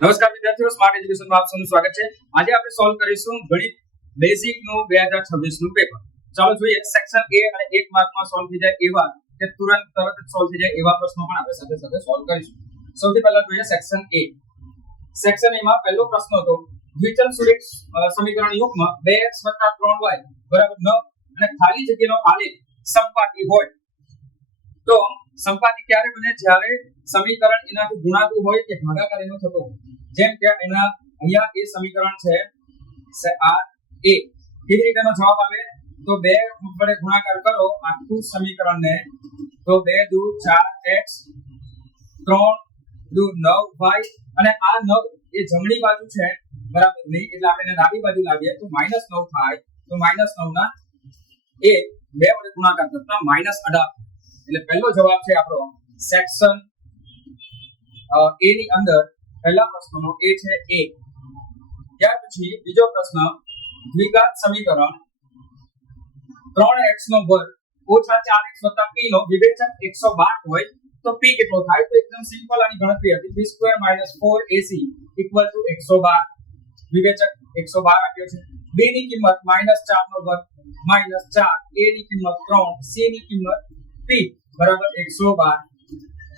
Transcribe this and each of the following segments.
નમસ્કાર વિદ્યાર્થીઓ, સ્માર્ટ એજ્યુકેશનમાં આપ સૌનું સ્વાગત છે। આજે આપણે સોલ્વ કરીશું ગણિત બેઝિક નું 2026 નું પેપર। ચાલો જોઈએ સેક્શન A અને 1 માર્કમાં સોલ્વ થઈ જાય એવા કે તરત જ સોલ્વ થઈ જાય એવા પ્રશ્નો પણ આપણે સાથે સાથે સોલ્વ કરીશું। સૌથી પહેલા જોઈએ સેક્શન A। સેક્શન A માં પહેલો પ્રશ્ન હતો દ્વિચલ સુરેખ સમીકરણ યુગ્મ 2x 3y 9 અને ખાલી જગ્યાનો આલેખ સમપાટી હોય તો સમપાટી ક્યારે બને? જ્યારે સમીકરણ એનાથી ગુણાતું હોય કે ભાગાકાર એનો થતો હોય। જેમ કે એના અહીંયા એ સમીકરણ છે આ A, કેવી રીતેનો જવાબ આવે તો 2 વડે ગુણાકાર કરો આખું સમીકરણને તો 2 દુ 4x 3 દુ 9y અને આ 9 એ જમણી બાજુ છે બરાબર નહીં, એટલે આપણે એને ડાબી બાજુ લાવીએ તો -9 થાય તો -9 ના એ 2 વડે ગુણાકાર કરતા -18 એટલે પહેલો જવાબ છે આપણો સેક્શન A ની અંદર પહેલા પ્રશ્નનો એ છે A। ત્યાર પછી બીજો પ્રશ્ન દ્વિઘાત સમીકરણ 3x નો વર્ગ ઓછા 4x વત્તા p નો વિવેચક 112 હોય તો p કેટલો થાય? તો એકદમ સિમ્પલ આની ગણતરી હતી b² - 4ac = 112। વિવેચક 112 આપ્યો છે। b ની કિંમત -4 નો વર્ગ -4, a ની કિંમત 3, c ની કિંમત p બરાબર 112।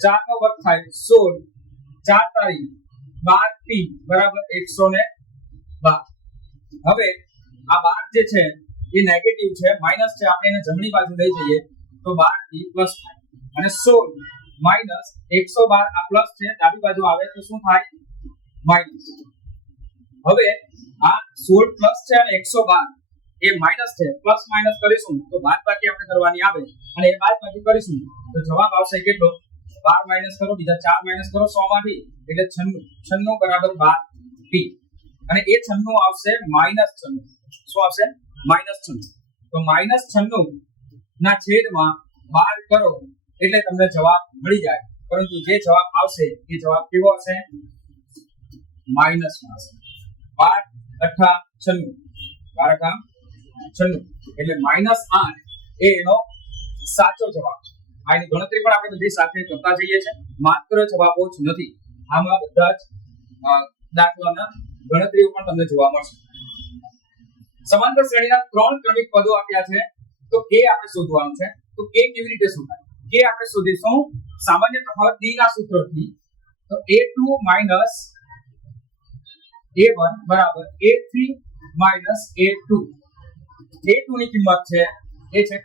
4 નો વર્ગ થાય 16, 4 તારીખ 12p બરાબર 112। હવે આ 12 જે છે એ નેગેટિવ છે, માઈનસ છે, આપણે એને જમણી બાજુ લઈ જઈએ તો 12p પ્લસ થાય અને 16 માઈનસ 112 આ પ્લસ છે, ડાબી બાજુ આવે તો શું થાય? માઈનસ। હવે આ 16 પ્લસ છે અને 112 એ માઈનસ છે, પ્લસ માઈનસ કરીશું તો બાદબાકી આપણે કરવાની આવે અને એ બાદબાકી કરીશું તો જવાબ આવશે કેટલો? 12 માઈનસ કરો, બીજા 4 માઈનસ કરો 100 માંથી એટલે 96 બરાબર 12p અને એ 96 આવશે -96। શું આવશે? -96। તો -96 ના છેદમાં 12 કરો એટલે તમને જવાબ મળી જાય, પરંતુ જે જવાબ આવશે એ જવાબ કેવો હશે? માઈનસ માં હશે। 12 × 96 એટલે -8 એ એનો સાચો જવાબ છે। આની ગણતરી પણ આપણે બધી સાથે કરતા જઈએ છીએ, માત્ર જવાબો જ નથી, આમાં બધા જ દાખલાના ગણતરીઓ પણ તમને જોવા મળશે। સમાંતર શ્રેણીના 3 ક્રમિક પદો આપ્યા છે તો કે આપણે શોધવાનું છે। તો કે કેવી રીતે શોધાય? કે આપણે શોધીશું સામાન્ય તફાવત d ના સૂત્રથી। તો a2 - a1 બરાબર a3 - a2। a2 ની કિંમત છે એ છે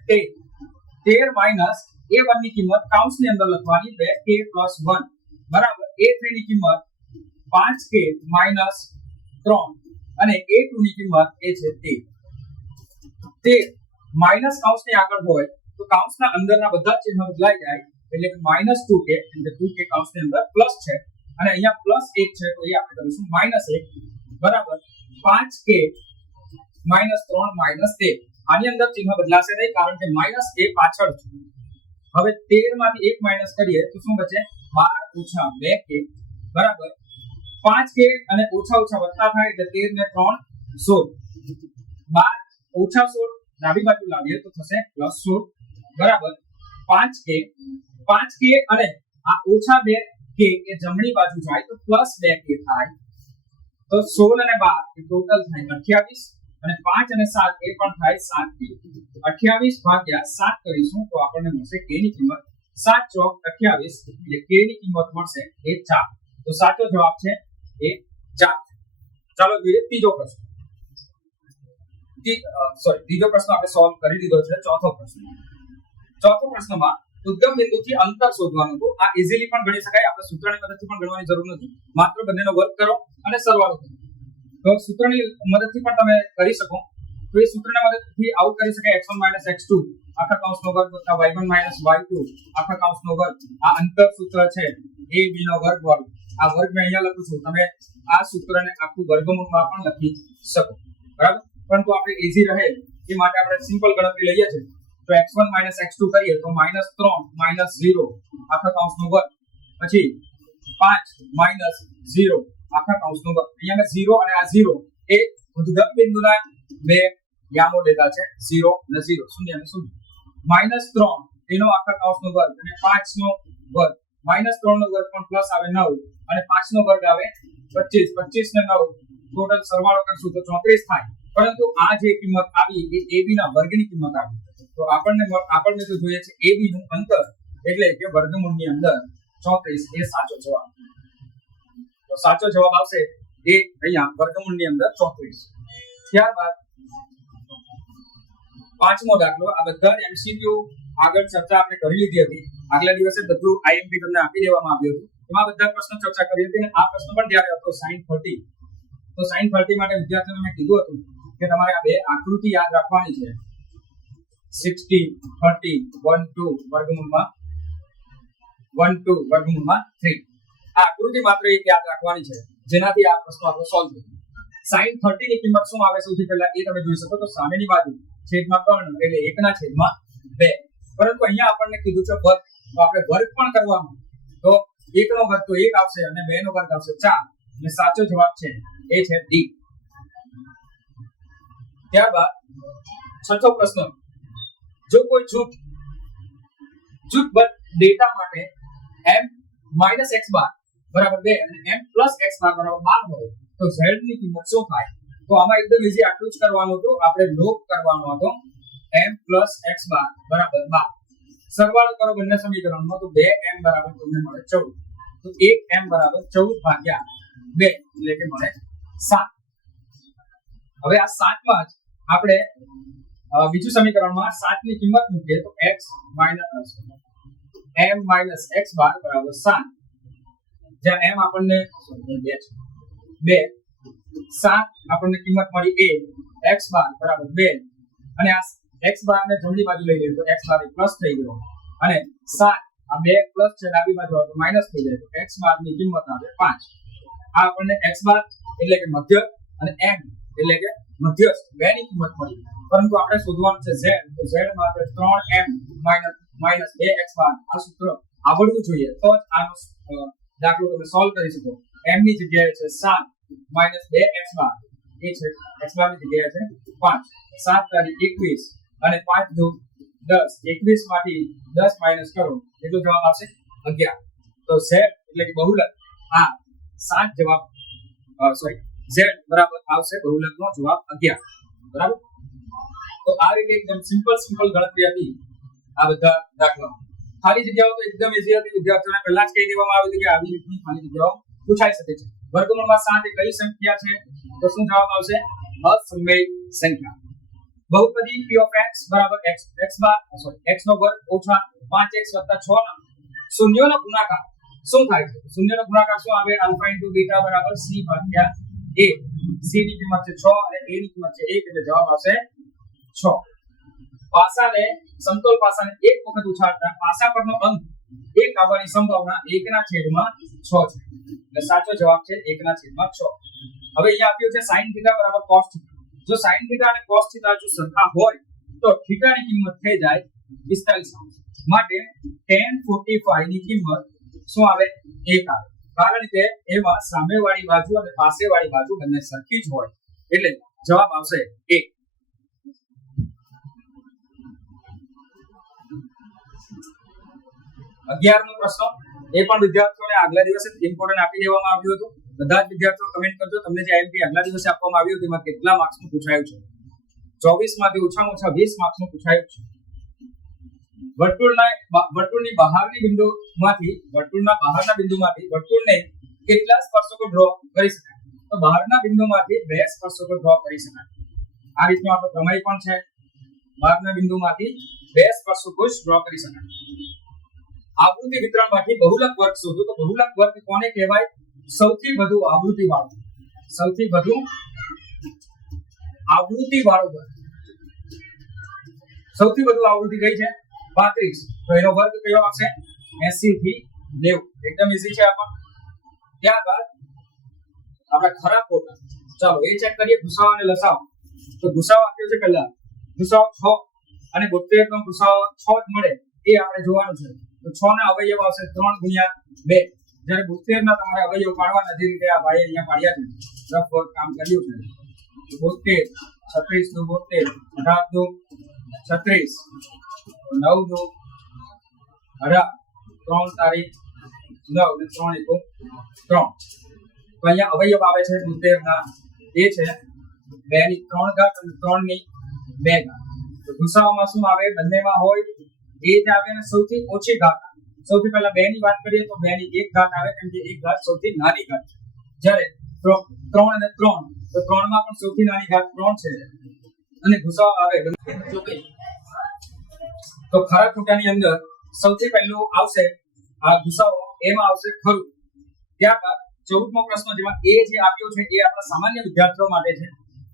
13 માઈનસ a1 ની કિંમત કૌંસની અંદર લખવાની 2k + 1 બરાબર a3 ની કિંમત 5k - 3 અને a2 ની કિંમત એ છે 13 માઈનસ કૌંસની આગળ હોય તો કૌંસના અંદરના બધા ચિહ્ન બદલાઈ જાય એટલે કે -2k એટલે 2k કૌંસની અંદર પ્લસ છે અને અહીંયા પ્લસ 1 છે તો એ આપણે કરીશું -1 બરાબર 5k - 3 -1। આની અંદર ચિહ્ન બદલાશે નહીં કારણ કે -a પાછળ છે। હવે 13 માંથી 1 માઈનસ કરીએ તો શું બચે? 12 - 2k બરાબર 5k અને ઓછા વત્તા થાય એટલે 13 ને 3 16 12 - 16 ડાબી બાજુ લાવીએ તો થશે +16 બરાબર 5k અને આ -2k એ જમણી બાજુ જાય તો +2k થાય તો 16 અને 12 એ ટોટલ થાય 28 અને 5 અને 7 એ પણ થાય 7k। 28 ભાગ્યા 7 કરીશું તો આપણને મળશે k ની કિંમત 7 × 28 એટલે k ની કિંમત મળશે એ 4। તો સાચો જવાબ છે એ 4। ચાલો જોઈએ ત્રીજો પ્રશ્ન। ત્રીજો પ્રશ્ન આપણે સોલ્વ કરી દીધો છે। ચોથો પ્રશ્નમાં ઉદ્ગમ બિંદુથી અંતર શોધવાનું તો આ ઈઝીલી પણ ગણી શકાય, આપણે સૂત્રની મદદથી પણ ગણવાની જરૂર નથી, માત્ર બંનેનો વર્ગ કરો અને સરવાળો કરો। તો સૂત્રની મદદથી પણ તમે કરી શકો તો એ સૂત્રના મદદથી આવું કરી શકાય x1 - x2 આખા કૌંસનો વર્ગ વત્તા y1 - y2 આખા કૌંસનો વર્ગ। આ અંતર સૂત્ર છે a b નો વર્ગ આ વર્ગ મેં અહીંયા લખું છું, તમે આ સૂત્રને આખું વર્ગમૂળમાં પણ લખી શકો બરાબર, પરંતુ આપણે ઈઝી રહે એ માટે આપણે સિમ્પલ ગણતરી લઈએ છીએ તો x1 - x2 કરીએ તો -3 - 0 આખા કૌંસનો વર્ગ પછી 5 - 0 આખા કૌંસનો વર્ગ। અહીંયા મેં 0 અને આ 0 એ ઉદ્ગમ બિંદુના બે યામો લીધા છે 0 અને 0 શૂન્ય અને શૂન્ય -3 એનો આખા કૌંસનો વર્ગ અને 5 નો વર્ગ -3 નો વર્ગ પણ પ્લસ આવે 9 અને 5 નો વર્ગ આવે 25 25 ને 9 ટોટલ સરવાળો કરશું તો 34 થાય, પરંતુ આ જે કિંમત આવી એ AB ના વર્ગની કિંમત આવી, તો આપણને તો જોઈએ છે AB નું અંતર એટલે કે વર્ગમૂળની અંદર 34 એ સાચો જવાબ. તો સાચો જવાબ આવશે એ અહીંયા વર્ગમૂળની અંદર 34. ત્યારબાદ પાંચમો દાખલો. આ બધા MCQ આગળ ચર્ચા આપણે કરી લીધી હતી, આગલા દિવસે બધું IMP તમને આપી દેવામાં આવ્યું હતું, એમાં બધા પ્રશ્નો ચર્ચા કરી હતી અને આ પ્રશ્ન પણ ત્યારે હતો sin 30. તો sin 30 માટે વિદ્યાર્થીઓને મેં કીધું હતું કે તમારે આ બે આકૃતિ યાદ રાખવાની છે, 60 30 1 2 વર્ગમૂળમાં 1 2 વર્ગમૂળમાં 3. આ આકૃતિ માત્ર એક યાદ રાખવાની છે જેનાથી આ પ્રશ્ન આપણો સોલ્વ થશે. sin 30 ની કિંમત શું આવે સૌથી પહેલા એ તમે જોઈ શકો તો સામેની બાજુ છેદમાં 3 એટલે 1/2. પરંતુ અહીંયા આપણને કીધું છે વર્ગ, તો આપણે વર્ગ પણ કરવાનો, તો 1 નો વર્ગ તો 1 આવશે અને 2 નો વર્ગ આવશે 4, અને સાચો જવાબ છે એ છે ડી. ત્યારબાદ છઠ્ઠો પ્રશ્ન. જો કોઈ જૂથબદ્ધ ડેટા માટે m - x બાર બરાબર 2 અને m + x બાર બરાબર 12 હોય તો z ની કિંમત શું થાય? તો આમાં એકદમ ઈઝી આટલું જ કરવાનું હતું, આપણે લોપ કરવાનો હતો m + x બાર બરાબર 12. સરવાળો કરો બંને સમીકરણનો તો 2m બરાબર તમને મળે 14, તો 1m બરાબર 14 ભાગ્યા 2 એટલે કે મળે 7. હવે આ 7 માં જ આપણે બીજું સમીકરણમાં 7 ની કિંમત મૂકીએ તો m - x બાર બરાબર 7, જ્યાં m આપણને 2 7 આપણને કિંમત મળી a, x બાર બરાબર 2 અને આ x બાર ને જમણી બાજુ લઈ લઈએ તો x બાર પ્લસ થઈ ગયો અને 7 આ 2 પ્લસ છે ડાબી બાજુ આવે તો માઈનસ થઈ જાય તો x બાર ની કિંમત આવે 5. આ આપણને x બાર એટલે કે મધ્ય અને m એટલે કે મધ્યસ્થ બે ની કિંમત મળી, પરંતુ આપણે શોધવાનું છે z, તો z માટે 3m - 2x બાર. આ સૂત્ર આવડવું જોઈએ તો જ આનો દાખલો તમે સોલ્વ કરી શકો. m ની જગ્યાએ છે 7 - 2x બાર, એ છે x બાર ની જગ્યાએ છે 5. 7 તારી 21 અને 5 દુ 10, 21 માંથી 10 માઈનસ કરો એટલો જવાબ આવશે 11. તો z એટલે કે બહુલક આ 7 જવાબ z બરાબર આવશે બહુલકનો જવાબ 11 બરાબર. તો આ રીતે એકદમ સિમ્પલ ગણતરી હતી આ બધા દાખલામાં. ખાલી જગ્યાઓ તો એકદમ ઈઝી હતી, વિદ્યાર્થીઓને પહેલા જ કહી દેવામાં આવ્યું કે આવી રીતની ખાલી જગ્યાઓ પૂછાઈ શકે છે. વર્ગમૂળમાં 7 એ કઈ સંખ્યા છે? તો શું જવાબ આવશે? અસમમિત સંખ્યા. બહુપદી p of x બરાબર x બાર x નો વર્ગ ઓછા 5x 6 ના શૂન્યનો ગુણાકાર શું થાય છે? શૂન્યનો ગુણાકાર શું આવે? આલ્ફા ઇન્ટુ બીટા બરાબર c ભાગ્યા a. c ની કિંમત છે 6 અને a ની કિંમત છે 1 એટલે જવાબ આવશે 6. પાસાને સમતોલ પાસાને એક વખત ઉછાળતા પાસા પરનો અંક 1 આવવાની સંભાવના 1/6 છે. એટલે સાચો જવાબ છે 1/6. હવે અહીંયા આપ્યું છે sin θ બરાબર cos θ. જો sin θ અને cos θ જો સરખા હોય તો θ ની કિંમત થઈ જાય 45 માટે tan 45 ની કિંમત શું આવે? 1 આવે, કારણ કે એમાં સામેવાળી બાજુ અને પાસેવાળી બાજુ બંને સરખી જ હોય એટલે જવાબ આવશે 1. અગિયારમો પ્રશ્ન. એ પણ વિદ્યાર્થીઓને આગલા દિવસે ઇમ્પોર્ટન્ટ આપી દેવામાં આવ્યું હતું. બધા જ વિદ્યાર્થીઓ કમેન્ટ કરજો તમને જે આઈએમપી આગલા દિવસે આપવામાં આવ્યું તેમાં કેટલા માર્ક્સનું પૂછાયું છે. 24 માંથી ઓછામાં ઓછા 20 માર્ક્સનું પૂછાયું છે. વર્તુળની બહારના બિંદુમાંથી વર્તુળને કેટલા સ્પર્શકો ડ્રો કરી શકાય? તો બહારના બિંદુમાંથી 2 સ્પર્શકો ડ્રો કરી શકાય. આ રીતનો આપણો પ્રમેય પણ છે. બહારના બિંદુમાંથી 2 સ્પર્શકો ડ્રો કરી શકાય. આવૃત્તિ વિતરણમાંથી બહુલક વર્ગ શોધો. તો બહુલક વર્ગ કોને કહેવાય? સૌથી વધુ આવૃત્તિ વાળો વર્ગ. સૌથી વધુ આવૃત્તિ કઈ છે? 35. તો એનો વર્ગ કયો આવશે? 80 થી 90. એકદમ ઈઝી છે આપણ. ત્યારબાદ આપણે ખરા ખોટા. ચાલો એ ચેક કરીએ ગુસાઅ અને લસાઅ. તો ગુસાઅ આપ્યો છે પહેલા. ગુસાઅ 6 અને 72 નો ગુસાઅ 6 જ મળે એ આપણે જોવાનું છે. તો 6 ના અવયવ આવશે 3 ગુણ્યા 2. જ્યારે 72 ના તમારે અવયવ પાડવાના જે રીતે આ ભાઈ અહીંયા પાડ્યા છે. રફ વર્ક કામ કર્યું છે. 72 36 નું 72 18 નું 36 9 નું 18 3 તારીખ 9 ને 3 1 3. તો અહીંયા અવયવ આવે છે 73 ના એ છે 2 ની 3 ઘાત અને 3 ની 2 ઘાત. તો ગુસાઅમાં શું આવે? બંનેમાં હોય એ જ આવે અને સૌથી ઓછી ઘાત આવે. સૌથી પહેલા 2 ની વાત કરીએ તો 2 ની 1 ઘાત આવે, કેમ કે 1 ઘાત સૌથી નાની ઘાત છે. જ્યારે 3 અને 3 તો 3 માં પણ સૌથી નાની ઘાત 3 છે અને ગુસાઅ આવે તો ખરા ખોટાની અંદર સૌથી પહેલું આવશે આ ગુસાઅ, એમાં આવશે ખરું. ત્યારબાદ 14મો પ્રશ્ન જેમાં એ જે આપ્યો છે એ આપણા સામાન્ય વિદ્યાર્થીઓ માટે છે,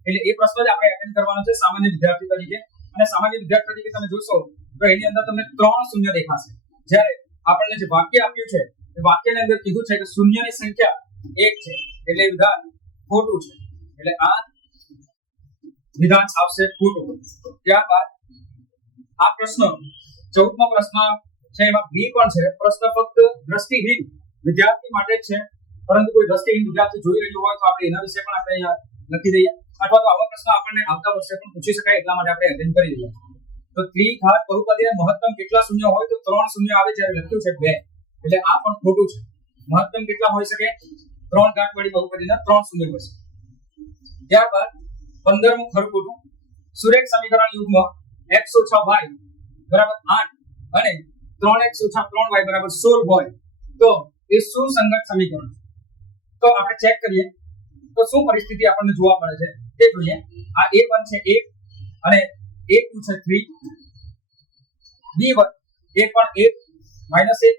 એટલે એ પ્રશ્ન જ આપણે અટેન્ડ કરવાનો છે સામાન્ય વિદ્યાર્થી તરીકે. અને સામાન્ય વિદ્યાર્થી તરીકે તમે જોશો તો એની અંદર તમને 3 શૂન્ય દેખાશે. જ્યારે આપણને જે વાક્ય આપ્યું છે એ વાક્યની અંદર કીધું છે કે શૂન્યની સંખ્યા 1 છે, એટલે વિધાન ખોટું છે, એટલે આ વિધાન આવશે ખોટું. ત્યારબાદ આ પ્રશ્ન 14મો પ્રશ્ન છે, એમાં બી પણ છે. પ્રશ્ન ફક્ત દ્રષ્ટિહીન વિદ્યાર્થી માટે જ છે, પરંતુ કોઈ દ્રષ્ટિહીન વિદ્યાર્થી જોઈ રહ્યો હોય તો આપણે એના વિશે પણ આપણે અહીંયા લખી દઈએ, અથવા તો આવા પ્રશ્ન આપણને આવતા વર્ષે પણ પૂછી શકાય, એટલા માટે આપણે અટેન્ડ કરી દઈએ. તો ત્રિઘાત બહુપદીને મહત્તમ કેટલા શૂન્ય હોય? તો 3 શૂન્ય આવે, જ્યારે લખ્યું છે 2, એટલે આ પણ ખોટું છે. મહત્તમ કેટલા હોઈ શકે? 3 ઘાત વાળી બહુપદીના 3 શૂન્ય હોય છે. ત્યારબાદ 15મું ખરું ખોટું. સુરેખ સમીકરણ યુગ્મ x - 6y બરાબર 8 અને 3x - 3y બરાબર 16 હોય તો એ સુસંગત સમીકરણ. તો આપણે ચેક કરીએ તો શું પરિસ્થિતિ આપણને જોવા મળે છે તે જોઈએ. આ a1 છે 1 અને a2 છે 3, b1 એ પણ 1 -1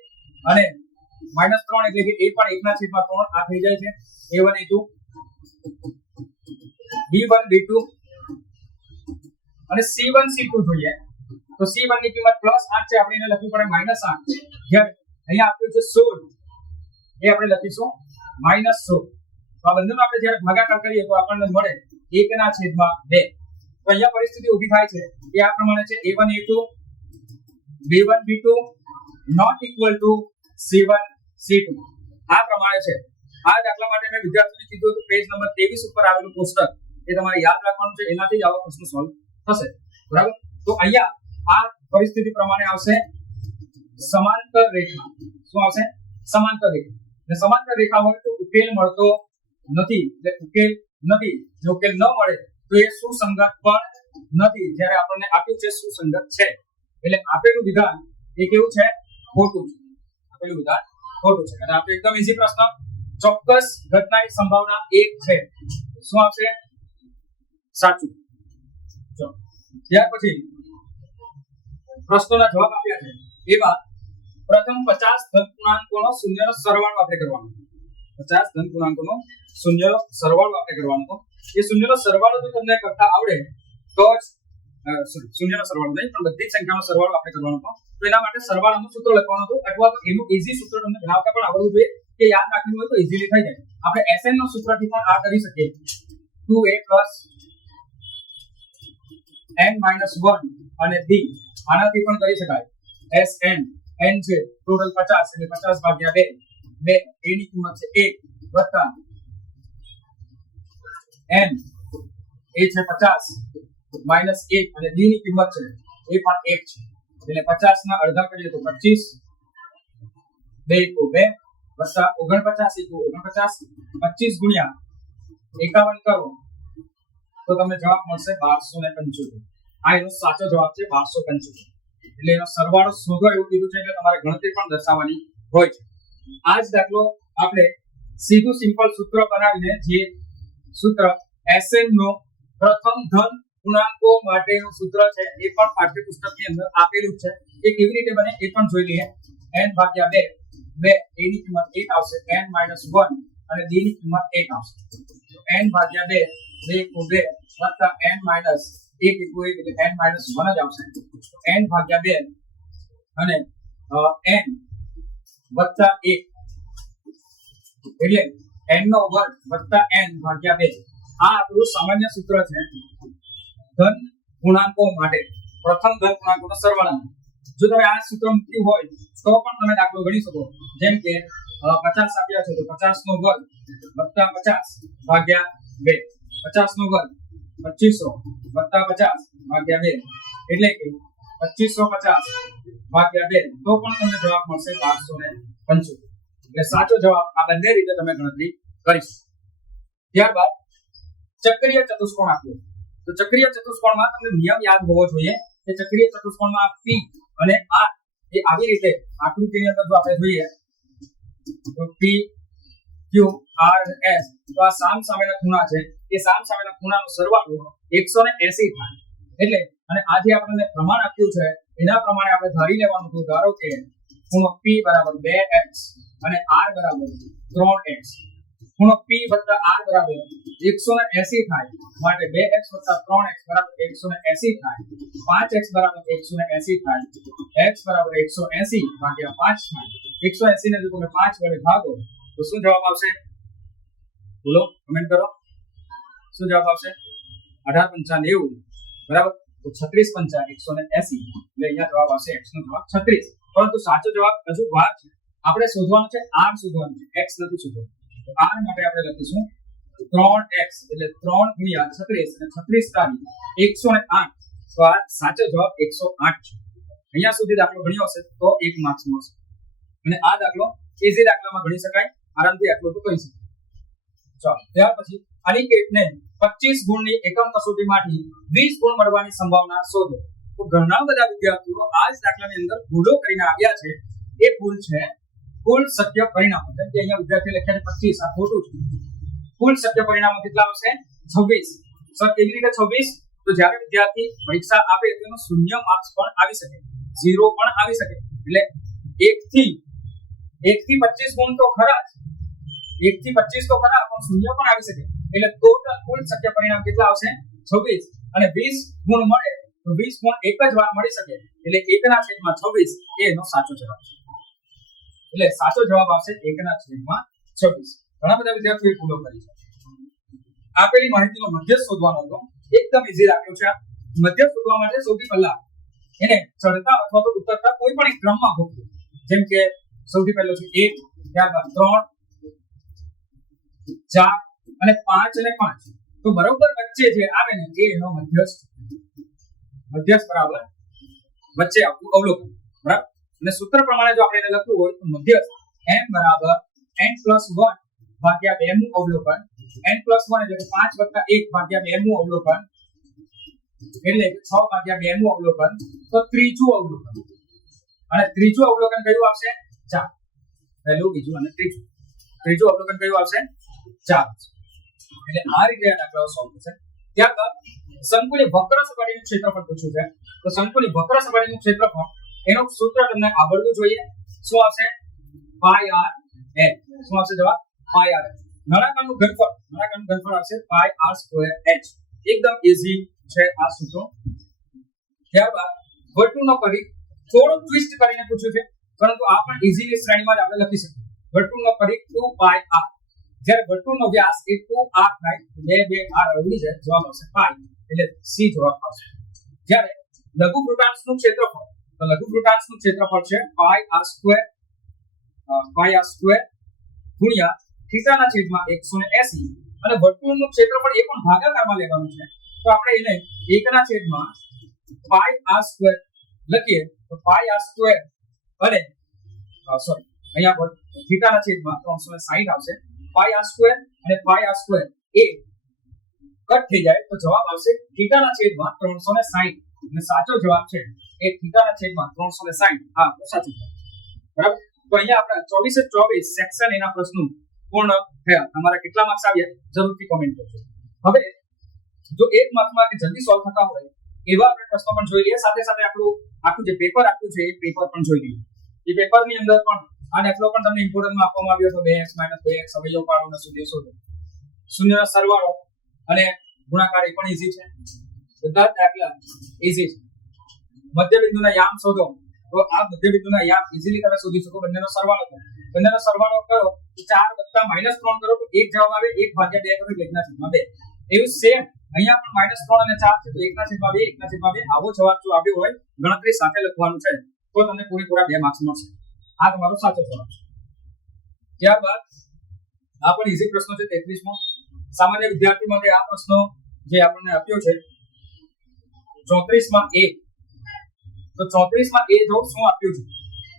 અને -3 એટલે કે a પણ 1/3 આ થઈ જાય છે a1 a2, b1 b2 અને c1 c2 જોઈએ. તો c1 ની કિંમત +8 છે, આપણે એને લખવું પડે -8. જ્યારે અહીંયા આપ્યું છે 16, એ આપણે લખીશું -16. તો આ બંનેનો આપણે જ્યારે ભાગાકાર કરીએ તો આપણને મળે 1/2. તો અહીંયા પરિસ્થિતિ ઊભી થાય છે એ આ પ્રમાણે છે: a1 a2 b1 b2 not equal to c1 c2. આ પ્રમાણે છે. આ દાખલા માટે મેં વિદ્યાર્થીઓને કીધું હતું પેજ નંબર 23 ઉપર આવેલું પોસ્ટર એ તમારે યાદ રાખવાનું છે, એનાથી જ આવા પ્રશ્નો સોલ્વ થશે. બરાબર? તો અહીંયા આ પરિસ્થિતિ પ્રમાણે આવશે સમાંતર રેખા. શું આવશે? સમાંતર રેખા. અને સમાંતર રેખા હોય તો ઉકેલ મળતો નથી, એટલે ઉકેલ નથી. જો ઉકેલ ન મળે તો એ સુસંગત પણ નથી. જ્યારે આપણને આપ્યું છે સુસંગત છે, એટલે આપેલું વિધાન એ કેવું છે? ખોટું છે. આપેલું વિધાન ખોટું છે. અને આપણે એકદમ ઈઝી પ્રશ્ન, ચોક્કસ ઘટનાની સંભાવના 1 છે. શું આવશે? સાચું. ચલો ત્યાર પછી પ્રશ્નોના જવાબ આપ્યા છે એમાં પ્રથમ 50 ધન પૂર્ણાંકોનો શૂન્યનો સરવાળો આપણે કરવાનો. 50 ધન પૂર્ણાંકોનો શૂન્યનો સરવાળો આપણે કરવાનો. એ શૂન્યનો સરવાળો જો તમને કરતા આવડે તો જ શૂન્યનો સરવાળો નહીં પણ બધી જ સંખ્યાનો સરવાળો આપણે કરવાનો હતો. તો એના માટે સરવાળાનું સૂત્ર લખવાનું હતું, અથવા તો એનું ઈઝી સૂત્ર તમને બનાવતા પણ આવડવું જોઈએ કે યાદ રાખવું હોય તો ઈઝીલી થઈ જાય. આપણે SN નો સૂત્રથી પણ આ કરી શકીએ. 2a n - 1 અને b આનાથી પણ કરી શકાય. SN n છે ટોટલ 50 એટલે 50 ભાગ્યા 2 2 a ની કિંમત છે 1 વત્તા n એ છે 50 માઈનસ 1 અને d ની કિંમત છે એ પણ 1 છે, એટલે 50 ના અડધા કરીએ તો 25 2 તો 2 વત્તા 49 તો 49 25 ગુણ્યા 51 કરો તો તમને જવાબ મળશે 1275. આ એનો સાચો જવાબ છે 1275. એટલે એનો સરવાળો શોધો એવું કીધું છે, એટલે તમારે ગણતરી પણ દર્શાવવાની હોય છે. આ જ દાખલો આપણે સીધું સિમ્પલ સૂત્ર બનાવીને જે સૂત્ર SN નો પ્રથમ ધન પૂર્ણાંકો માટેનું સૂત્ર છે એ પણ પાઠ્યપુસ્તકની અંદર આપેલું છે. એ કેવી રીતે બને એ પણ જોઈ લઈએ. n ભાગ્યા 2 2 a ની કિંમત 1 આવશે, n - 1 અને d ની કિંમત 1 આવશે. તો n ભાગ્યા 2 2 2 વત્તા n - 1 એટલે n - 1 જ આવશે. તો n ભાગ્યા 2 અને n વત્તા 1 એટલે n નો વર્ગ વત્તા n ભાગ્યા 2. આ આપણું સામાન્ય સૂત્ર છે ધન પૂર્ણાંકો માટે, પ્રથમ ધન પૂર્ણાંકોનો સરવાળો. જો તમે આ સૂત્ર મૂક્યું હોય તો પણ તમે દાખલો ગણી શકો. જેમ કે 50 આપ્યા છે તો 50 નો વર્ગ વત્તા 50 ભાગ્યા 2, 50 નો વર્ગ 2500 વત્તા 50 ભાગ્યા 2 એટલે કે 2550 ભાગ્યા 2, તો પણ તમને જવાબ મળશે 1275. એટલે સાચો જવાબ આ બંને રીતે તમે ગણતરી કરીશ. ત્યારબાદ ચક્રીય ચતુષ્કોણ આપ્યો. તો ચક્રીય ચતુષ્કોણમાં તમને નિયમ યાદ હોવો જોઈએ કે ચક્રીય ચતુષ્કોણમાં P અને R એ આવી રીતે આકૃતિની અંદર જો આપણે જોઈએ તો P Q R અને S તો આ સામસામેના ખૂણા છે. એ સામસામેના ખૂણાનો સરવાળો 180 થાય. એટલે અને આ જે આપણને પ્રમાણ આપ્યું છે એના પ્રમાણે આપણે ધારી લેવાનું છે. ધારો કે ખૂણો P બરાબર 2x અને R બરાબર 3x. ખૂણો P વત્તા R બરાબર 180 થાય. માટે 2x વત્તા 3x બરાબર 180 થાય. 5x બરાબર 180 થાય. x બરાબર 180 ભાગ્યા 5 થાય. 180 ને જો તમે 5 વડે ભાગો તો શું જવાબ આવશે? બોલો, કમેન્ટ કરો. શું જવાબ આવશે? 18 × 90 બરાબર. તો 36 × 5 180 એટલે અહીંયા જવાબ આવશે x નો જવાબ 36. પરંતુ સાચો જવાબ હજુ વાર છે. આપણે શોધવાનું છે r શોધવાનું છે, x નથી શોધવાનું. તો r માટે આપણે લખીશું 3x એટલે 3 × 36 અને 36 તારી 108. તો આ સાચો જવાબ 108 છે. અહીંયા સુધી દાખલો ગણ્યો હશે તો 1 માર્ક્સ મળશે. અને આ દાખલો ઈઝી દાખલામાં ગણી શકાય, આરામથી આટલું તો કરી શકાય. ચાલો, ત્યાર પછી અનિકેતને 25 ગુણની એકમ કસોટીમાંથી 20 ગુણ મળવાની સંભાવના શોધો. તો ઘણા બધા વિદ્યાર્થીઓ આ જ દાખલાની અંદર ભૂલો કરીને આવ્યા છે. એ ભૂલ છે કુલ શક્ય પરિણામો. જેમ કે અહીંયા વિદ્યાર્થીએ લખ્યા છે 25, આ ખોટું છે. કુલ શક્ય પરિણામો કેટલા આવશે? 26. સર કેવી રીતે 26? તો જ્યારે વિદ્યાર્થી પરીક્ષા આપે તેનો શૂન્ય માર્ક્સ પણ આવી શકે, 0 પણ આવી શકે. એટલે 1 થી 25 ગુણ તો ખરા જ, 1 થી 25 તો ખરા, પણ શૂન્ય પણ આવી શકે. એટલે ટોટલ કુલ શક્ય પરિણામ કેટલા આવશે? 26. અને 20 ગુણ મળે તો 20 ગુણ એક જ વાર મળી શકે. એટલે 1/26 એ એનો સાચો જવાબ છે. એટલે સાચો જવાબ આવશે 1/26. ઘણા બધા વિદ્યાર્થીઓએ ભૂલો કરી છે. આપેલી માહિતીનો મધ્યક શોધવાનો હતો. એકદમ ઈઝી રાખ્યો છે. મધ્યક શોધવા માટે સૌથી પહેલા એને ચડતા અથવા તો ઉતરતા કોઈ પણ એક ક્રમમાં ગોઠવો. જેમ કે સૌથી પહેલો છે 1, ત્યારબાદ 3, 4 અને 5 અને 5. તો બરોબર વચ્ચે જે આવે ને એ એનો મધ્યસ્થ. મધ્યસ્થ બરાબર વચ્ચે આવતું અવલોકન, બરાબર. અને સૂત્ર પ્રમાણે જો આપણે એને લખવું હોય તો મધ્યસ્થ m બરાબર n+1 ભાગ્યા 2 નું અવલોકન. n+1 એટલે કે 5 + 1 ભાગ્યા 2 નું અવલોકન એટલે 6 ભાગ્યા 2 નું અવલોકન. તો ત્રીજું અવલોકન. અને ત્રીજું અવલોકન કયું આવશે? 4. પહેલું, બીજું અને ત્રીજું. ત્રીજું અવલોકન કયું આવશે? 4. એટલે આ રીતે આ દાખલાઓ સોલ્વ થશે. ત્યારબાદ સંકુલી વક્ર સપાટીનું ક્ષેત્રફળ પૂછ્યું છે. તો સંકુલી વક્ર સપાટીનું ક્ષેત્રફળ એનું સૂત્ર તમને આવડવું જોઈએ. શું આવશે? πr h. શું આવશે જવાબ? πr h. નળાકારનું ઘનફળ આવશે πr²h. એકદમ ઈઝી છે આ સૂત્રો. ત્યારબાદ વર્તુળનો પરિઘ થોડો ટ્વિસ્ટ કરીને પૂછ્યું છે, પરંતુ આ પણ ઈઝીલી શ્રેણીમાં જ આપણે લખી શકીએ. વર્તુળનો પરિઘ 2πr. જ્યારે વર્તુળનો વ્યાસ એ 2r થાય, 2 2 r અવળી જાય, જવાબ આવશે π. એટલે સી જવાબ આવશે. જ્યારે લઘુવૃત્તાંશનું ક્ષેત્રફળ, તો લઘુવૃત્તાંશનું ક્ષેત્રફળ છે πr² ગુણ્યા θ/180 અને વર્તુળનું ક્ષેત્રફળ એ પણ ભાગાકારમાં લેવાનું છે. તો આપણે એને 1/πr² લખીએ તો πr² અને સોરી અહીંયા θ/360 આવશે. πr² અને πr² એ કટ થઈ જાય તો જવાબ આવશે θ/360. અને સાચો જવાબ છે એ θ/360. હા, સાચું જવાબ, બરાબર. તો અહીંયા આપણા 24 સેક્શન એના પ્રશ્નો પૂર્ણ થયા. તમારા કેટલા માર્ક્સ આવ્યા જરૂરથી કોમેન્ટ કરજો. હવે જો એક માર્કમાં કે જલ્દી સોલ્વ થતા હોય એવા આપણે પ્રશ્નો પણ જોઈ લઈએ. સાથે સાથે આપણું આખું જે પેપર આપ્યું છે એ પેપર પણ જોઈ લઈએ. એ પેપરની અંદર પણ આ દાખલો પણ તમને ઇમ્પોર્ટન્ટમાં આપવામાં આવ્યો હતો. 2x - 2x અવયવ પાડો અને શૂન્ય શોધો. શૂન્યનો સરવાળો અને ગુણાકાર એ પણ ઈઝી છે. બધા દાખલા ઈઝી છે. મધ્યબિંદુના યામ શોધો. તો આ મધ્યબિંદુના યામ ઈઝીલી તમે શોધી શકો. બંનેનો સરવાળો કરો. બંનેનો સરવાળો કરો તો 4 + -3 કરો તો એક જવાબ આવે. 1/2 કરો એટલે 1/2. એવું સેમ અહીંયા પણ -3 અને 4 છે તો 1/2 1/2. આવો જવાબ જો આવ્યો હોય ગણતરી સાથે લખવાનું છે તો તમને પૂરેપૂરા 2 માર્ક્સ મળશે. આ તમારો સાચો જવાબ છે. ત્યારબાદ આ પણ ઈઝી પ્રશ્નો છે. 33મો સામાન્ય વિદ્યાર્થી માટે આ પ્રશ્નો જે આપણને આપ્યો છે 34માં a. તો 34માં a જો શું આપ્યું છે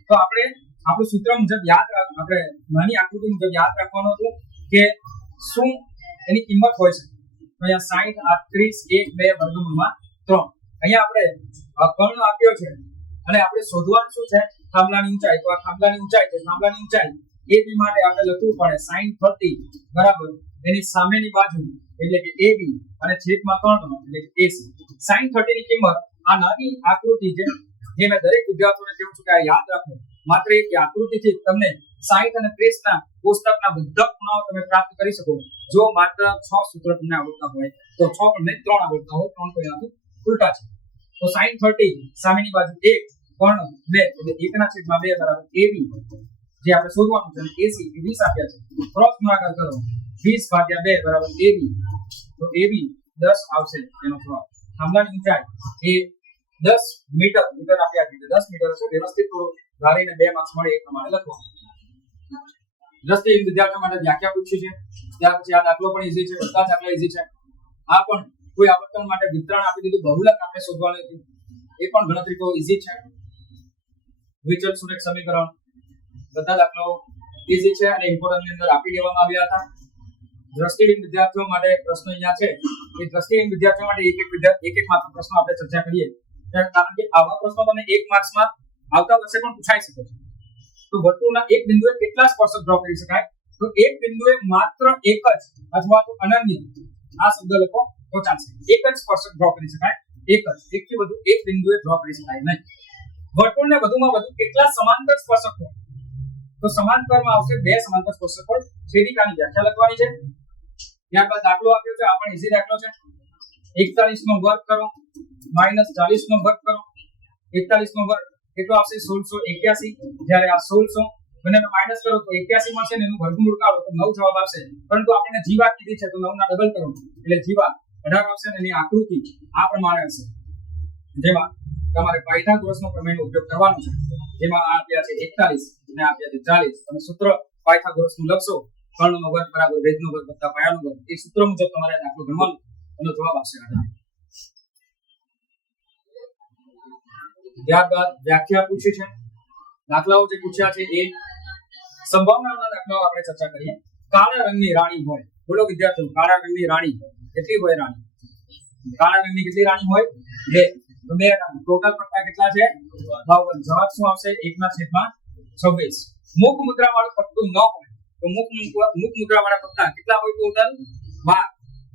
તો આપણે આપણું સૂત્ર મુજબ આપણે નાની આકૃતિ મુજબ યાદ રાખવાનું હતું કે શું એની કિંમત હોય છે? તો અહીંયા 60 30 1 2 વર્ગમૂળમાં 3. અહીંયા આપણે કર્ણ આપ્યો છે અને આપણે શોધવાનું શું છે? થાંભલાની ઊંચાઈ. તો આ થાંભલાની ઊંચાઈ છે. થાંભલાની ઊંચાઈ AB માટે આપણે લખવું પડે sin 30 બરાબર એની સામેની બાજુ એટલે કે AB અને છેદમાં કર્ણ એટલે કે AC. sin 30 ની કિંમત આ નાની આકૃતિ છે જે મેં દરેક વિદ્યાર્થીઓને કહું છું કે આ યાદ રાખો. માત્ર એક આકૃતિથી તમને 60 અને 30 ના કોષ્ટકના બધા ખૂણાઓ તમે પ્રાપ્ત કરી શકો. જો માત્ર 6 સૂત્ર તમને આવડતા હોય તો 6 પણ નહીં 3 આવડતા હોય 3 તો એનાથી ઉલટા છે. તો sin 30 સામેની બાજુ 1 કર્ણ 2 એટલે 1/2 બરાબર AB જે આપણે શોધવાનું છે અને AC એ 20 આપ્યા છે. ક્રોસ ગુણાકાર કરો 20/2 બરાબર AB. તો AB 10 આવશે એનો જવાબ. થાંભલાની ઊંચાઈ એ 10 મીટર આપ્યા છે. 10 મીટર છે. વ્યવસ્થિત થોડું ધારીને 2 માર્ક્સ મળે એ પ્રમાણે લખવાનું. દ્રષ્ટિહીન વિદ્યાર્થીઓ માટે વ્યાખ્યા પૂછી છે. ત્યાર પછી આ દાખલો પણ ઈઝી છે. બધા દાખલા ઈઝી છે. આ પણ કોઈ આવર્તન માટે વિતરણ આપી દીધું, બહુલક આપણે શોધવાનું હતું, એ પણ ગણતરી તો ઈઝી છે. વિચલ સુરેખ સમીકરણ બધા દાખલાઓ ઈઝી છે અને ઇમ્પોર્ટન્ટ ની અંદર આપી દેવામાં આવ્યા હતા. દ્રષ્ટિહીન વિદ્યાર્થીઓ માટે પ્રશ્ન અહીંયા છે કે દ્રષ્ટિહીન વિદ્યાર્થીઓ માટે એક માત્ર પ્રશ્ન આપણે ચર્ચા કરીએ કારણ કે આવા પ્રશ્નો તમને 1 માર્ક્સમાં આવતા વર્ષે પણ પૂછાઈ શકે છે. તો વર્તુળના એક બિંદુએ કેટલા સ્પર્શક ડ્રો કરી શકાય? તો એક બિંદુએ માત્ર એક જ અથવા તો અનન્ય આ શબ્દ લખો તો ચાલશે. એક જ સ્પર્શક ડ્રો કરી શકાય. એક જ, એકથી વધુ એક બિંદુએ ડ્રો કરી શકાય નહીં. વર્તુળને વધુમાં વધુ કેટલા સમાંતર સ્પર્શક હોય? તો સમાંતરમાં આવશે 2 સમાંતર સ્પર્શક હોય. છેદિકાની વ્યાખ્યા લખવાની છે. ત્યારબાદ દાખલો આપ્યો છે, આ પણ ઈઝી દાખલો છે. 41 નો વર્ગ કરો -40 નો વર્ગ કરો. 41 નો વર્ગ કેટલો આવશે? 1681. જ્યારે આ 1600 બંનેનો માઈનસ કરો તો 81 મળશે ને એનું વર્ગમૂળ કાઢો તો 9 જવાબ આવશે. પરંતુ આપણે જીવા કીધી છે તો 9 ના ડબલ કરો એટલે જીવા 18 આવશે અને એની આકૃતિ આ પ્રમાણે હશે. જેમાં તમારે પાયથાગોરસનો પ્રમેયનો ઉપયોગ કરવાનો છે. જેમાં આ આપ્યા છે 41 અને આપ્યા છે 40. તમે સૂત્ર પાયથાગોરસનું લખશો, કર્ણનો વર્ગ બરાબર વેધનો વર્ગ વત્તા પાયાનો વર્ગ. એ સૂત્ર મુજબ તમારે દાખલો ગણવાનો, એનો જવાબ આવશે 18. ત્યારબાદ વ્યાખ્યા પૂછી છે. દાખલાઓ જે પૂછ્યા છે એ સંભાવનાના દાખલાઓ આપણે ચર્ચા કરીએ. કાળા રંગની રાણી હોય. બોલો વિદ્યાર્થીઓ, કાળા રંગની રાણી કેટલી હોય? રાણી કાળા રંગની કેટલી રાણી હોય? 2. તો 2 રાણી. ટોટલ પટ્ટા કેટલા છે? 52. જવાબ શું આવશે? 1/26. મુખ મુદ્રા વાળું પટ્ટું ન હોય તો મુખ મુદ્રા વાળા પટ્ટા કેટલા હોય? ટોટલ 12.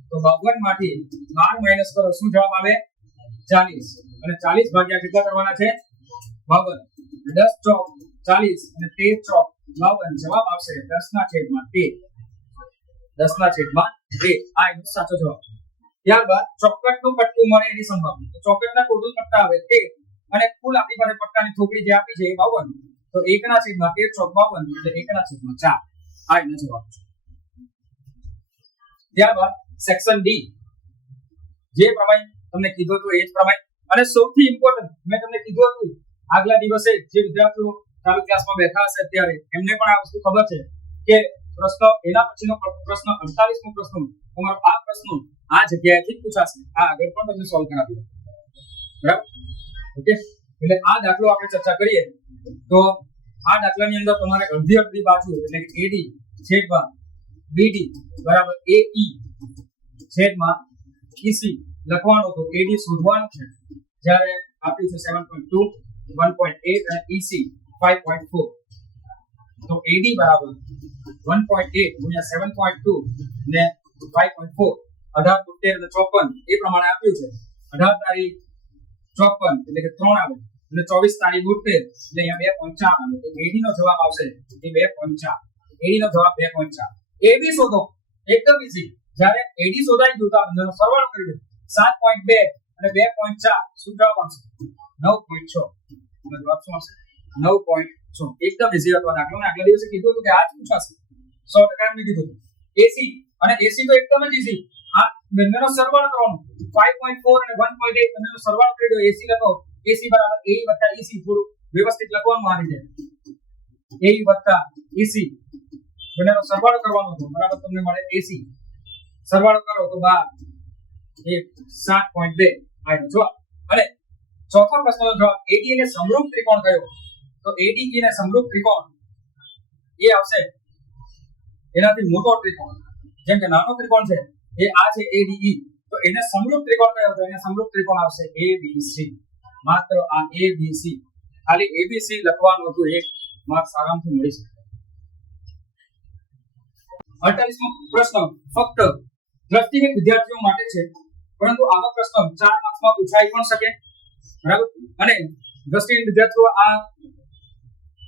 તો 52 માંથી 12 માઈનસ કરો, શું જવાબ આવે? 40. અને 40 ભાગ્યા કેટલા કરવાના છે? 52. 10 ચોક 40 અને 13 ચોક 52. જવાબ આવશે 10/13. 10/13. આ એનો સાચો જવાબ. ત્યારબાદ ચોકટનું પટ્ટું મળે એની સંભાવના. તો ચોકટના ટોટલ પટ્ટા આવે 13 અને કુલ આપણી પાસે પટ્ટાની થોકડી જે આપી છે એ 52. તો 1/13 ચોક 52 એટલે 1/4. આ એનો જવાબ છે. ત્યારબાદ સેક્શન ડી જે પ્રમાણે તમને કીધું હતું એ જ પ્રમાણે અને સૌથી ઇમ્પોર્ટન્ટ મેં તમને કીધું હતું આગલા દિવસે જે વિદ્યાર્થીઓ ચાલુ ક્લાસમાં બેઠા હશે અત્યારે એમને પણ આ વસ્તુ ખબર છે કે પ્રશ્ન એના પછીનો પ્રશ્ન 48મો પ્રશ્ન તમારો આ પ્રશ્ન આ જગ્યાએથી પૂછાશે. આ આગળ પણ તમને સોલ્વ કરાવી બરાબર. ઓકે, એટલે આ દાખલો આપણે ચર્ચા કરીએ તો આ દાખલાની અંદર તમારે અડધી બાજુ એટલે કે AD છેદમાં BD બરાબર AE છેદમાં EC લખવાનો. તો AD શોધવાનું છે. જ્યારે આપ્યું છે 7.2 1.8 અને EC 5.4. તો AD બરાબર 1.8 ગુણ્યા 7.2 ને 5.4 18 73 અને 54 એ પ્રમાણે આપ્યું છે. 18 તારીખ 54 એટલે કે 3 આવે અને 24 તારીખ 72 એટલે અહીંયા 2.4 આવે. તો AD નો જવાબ આવશે એ 2.4. AD નો જવાબ 2.4. AB શોધો, એકદમ ઈઝી. જ્યારે AD શોધાઈ ગયું તો બંનેનો સરવાળો કરી દો. 7.2 અને 2.4 શું જવાબ આવશે? 9.6. એનો જવાબ શું આવશે? 9.6. એકદમ ઈઝી હતો દાખલો. આગલા દિવસે કીધું હતું કે આ જ પૂછાશે. 100% મેં કીધું હતું. AC અને AC તો એકદમ જ ઈઝી. આ બંનેનો સરવાળો કરવાનો. 5.4 અને 1.8 બંનેનો સરવાળો કરી દો. AC લખો. AC બરાબર AE વત્તા EC. થોડું વ્યવસ્થિત લખવાનું આવી જાય. AE વત્તા EC બંનેનો સરવાળો કરવાનો હતો બરાબર. તમને મળે AC. સરવાળો કરો તો 12 7.2 આવ્યો જવાબ. અને ચોથા પ્રશ્નનો જવાબ AD ને સમરૂપ ત્રિકોણ કયો? તો AD ને સમરૂપ ત્રિકોણ એ આવશે એનાથી મોટો ત્રિકોણ. જેમ કે નાનો ત્રિકોણ છે એ આ છે ADE, તો એને સમરૂપ ત્રિકોણ કયો તો એને સમરૂપ ત્રિકોણ આવશે ABC. માત્ર આ ABC, ખાલી ABC લખવાનું હતું, એક માર્ક્સ આરામથી મળી શકે. 48મો પ્રશ્ન ફક્ત દ્રષ્ટિહીન વિદ્યાર્થીઓ માટે છે, પરંતુ આવા પ્રશ્ન 4 માર્ક્સમાં પૂછાઈ પણ શકે, બરાબર. અને દ્રષ્ટિહીન વિદ્યાર્થીઓ આ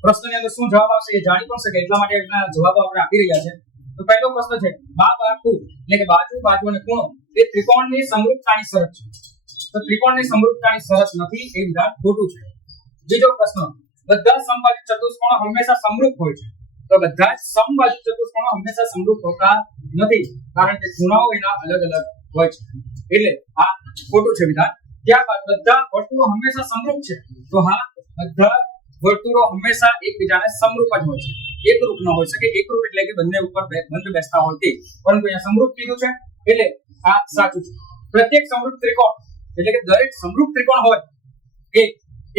પ્રશ્નની અંદર શું જવાબ આવશે એ જાણી પણ શકે, એટલા માટે એના જવાબો આપણે આપી રહ્યા છે. તો પહેલો પ્રશ્ન છે બાજુ એટલે કે બાજુ અને ખૂણો એ ત્રિકોણની સમરૂપતાની શરત છે. તો ત્રિકોણની સમરૂપતાની શરત નથી, એ વિધાન ખોટું છે. બીજો પ્રશ્ન બધા સમબાજુ ચતુષ્કોણ હંમેશા સમરૂપ હોય છે. તો બધા જ સમબાજુ ચતુષ્કોણ હંમેશા સમરૂપ હોતા નથી, કારણ કે ખૂણાઓ એના અલગ અલગ હોય છે, એટલે આ ખોટું છે વિધાન. ત્યારબાદ બધા વર્તુળો હંમેશા સમરૂપ છે. તો હા, બધા વર્તુળો હંમેશા એકબીજાને સમરૂપ જ હોય છે, એકરૂપ ન હોય શકે. એકરૂપ એટલે કે બંને ઉપર બંધ બેસતા હોય તે, પરંતુ અહીંયા સમરૂપ કીધું છે એટલે આ સાચું છે. પ્રત્યેક સમરૂપ ત્રિકોણ એટલે કે દરેક સમરૂપ ત્રિકોણ હોય એ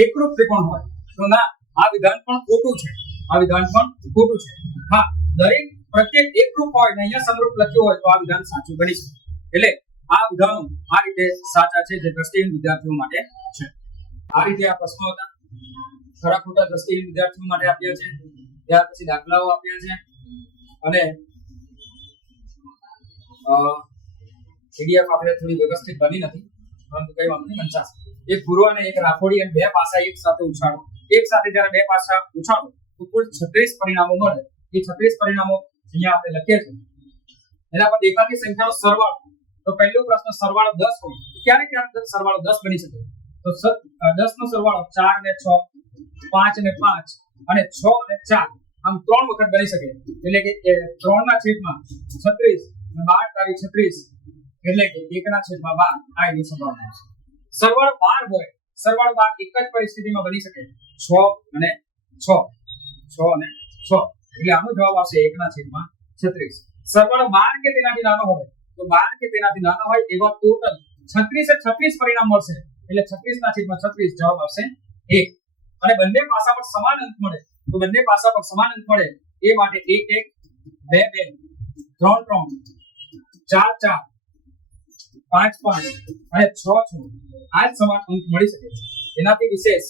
એકરૂપ ત્રિકોણ હોય, તો ના, આ વિધાન પણ ખોટું છે. આ વિધાન પણ ખોટું છે. હા, દરેક પ્રત્યેક એકરૂપ હોય ને અહીંયા સમરૂપ લખ્યું હોય તો આ વિધાન સાચું બની શકે. એટલે આ વિધાનો આ રીતે સાચા છે, જે દ્રષ્ટિહીન વિદ્યાર્થીઓ માટે છે. આ રીતે આ પ્રશ્નો હતા, ખરા ખોટા દ્રષ્ટિહીન વિદ્યાર્થીઓ માટે આપ્યા છે. ત્યાર પછી દાખલાઓ આપ્યા છે, અને PDF આપણે થોડી વ્યવસ્થિત બની નથી, પરંતુ કઈ વાંધો નહીં, વંચાશે. એક ભૂરો અને એક રાખોડી અને બે પાસા એક સાથે ઉછાળો. એક સાથે જ્યારે બે પાસા ઉછાળો તો કુલ 36 પરિણામો મળે. એ 36 પરિણામો અહીંયા આપણે લખીએ છીએ. એના પર દેખાતી સંખ્યાનો સરવાળો. તો પહેલો પ્રશ્ન સરવાળો 10 હોય, ક્યારે સરવાળો 10 બની શકે? તો 10 નો સરવાળો 4 ને 6, 5 ને 5 અને 6 અને 4, આમ 3 વખત બની શકે. એટલે કે 3/36 અને 12/36 એટલે કે 1/12 આ એની સંભાવના છે. સરવાળો 12 હોય, સરવાળો 12 એક જ પરિસ્થિતિમાં બની શકે, 6 અને 6, 6 અને 6, એટલે આનો જવાબ આવશે 1/36. સરવાળો 12 કે તેનાથી નાનો હોય, તો 12 કે તેનાથી નાનો હોય એવા ટોટલ 36 પરિણામ મળશે, એટલે 36/36 જવાબ આવશે 1. અને બંને પાસા પર સમાન અંક મળે, તો બંને પાસા પર સમાન અંક મળે એ માટે 1 1 2 2 3 3 4 4 5 5 અને 6 6 આ જ સમાન અંક મળી શકે છે. એનાથી વિશેષ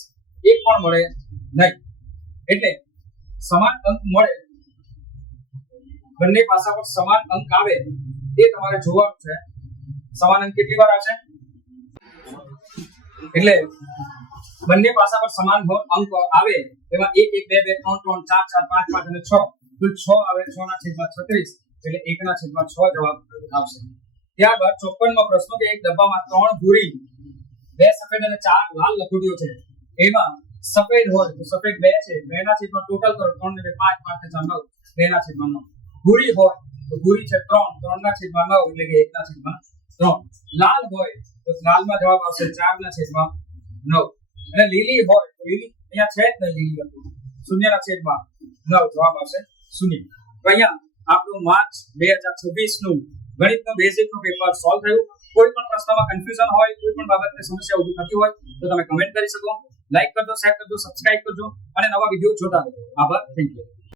એક પણ મળે નહીં. એટલે સમાન અંક મળે, બંને પાસા પર સમાન અંક આવે એ તમારે જોવાનું છે. સમાન અંક કેટલી વાર આવશે? એટલે બંને પાસા પર સમાન અંક આવે એમાં 1 1 2 2 3 3 4 4 5 5 અને 6, કુલ 6 આવે. 6/36 એટલે 1/6 જવાબ આવશે. ત્યારબાદ 54મો પ્રશ્ન કે એક ડબ્બામાં 3 ભૂરી, 2 સફેદ અને 4 લાલ લખોટીઓ છે. એમાં સફેદ હોય તો સફેદ 2 છે, 2/ટોટલ કરો, 3 ને 2 5 5 ને 4 9, 2/9. ભૂરી હોય તો ભૂરી છે 3, 3/9 એટલે કે 1/3. લાલ હોય તો લાલમાં જવાબ આવશે 4/9. અને લીલી હોય તો લીલી અહીંયા છે જ નહીં, લીલી હતું 0/9 જવાબ આવશે 0. તો અહીંયા આપણું માર્ચ 2026 નું ગણિતનો બેઝિકનું પેપર સોલ્વ થયું. કોઈ પણ પ્રશ્નમાં કન્ફ્યુઝન હોય, કોઈ પણ બાબતની સમસ્યા ઊભી થતી હોય તો તમે કમેન્ટ કરી શકો. લાઈક કરજો, શેર કરજો, સબસ્ક્રાઇબ કરજો અને નવા વિડિયો જોતા રહો. આભાર, થેન્ક યુ.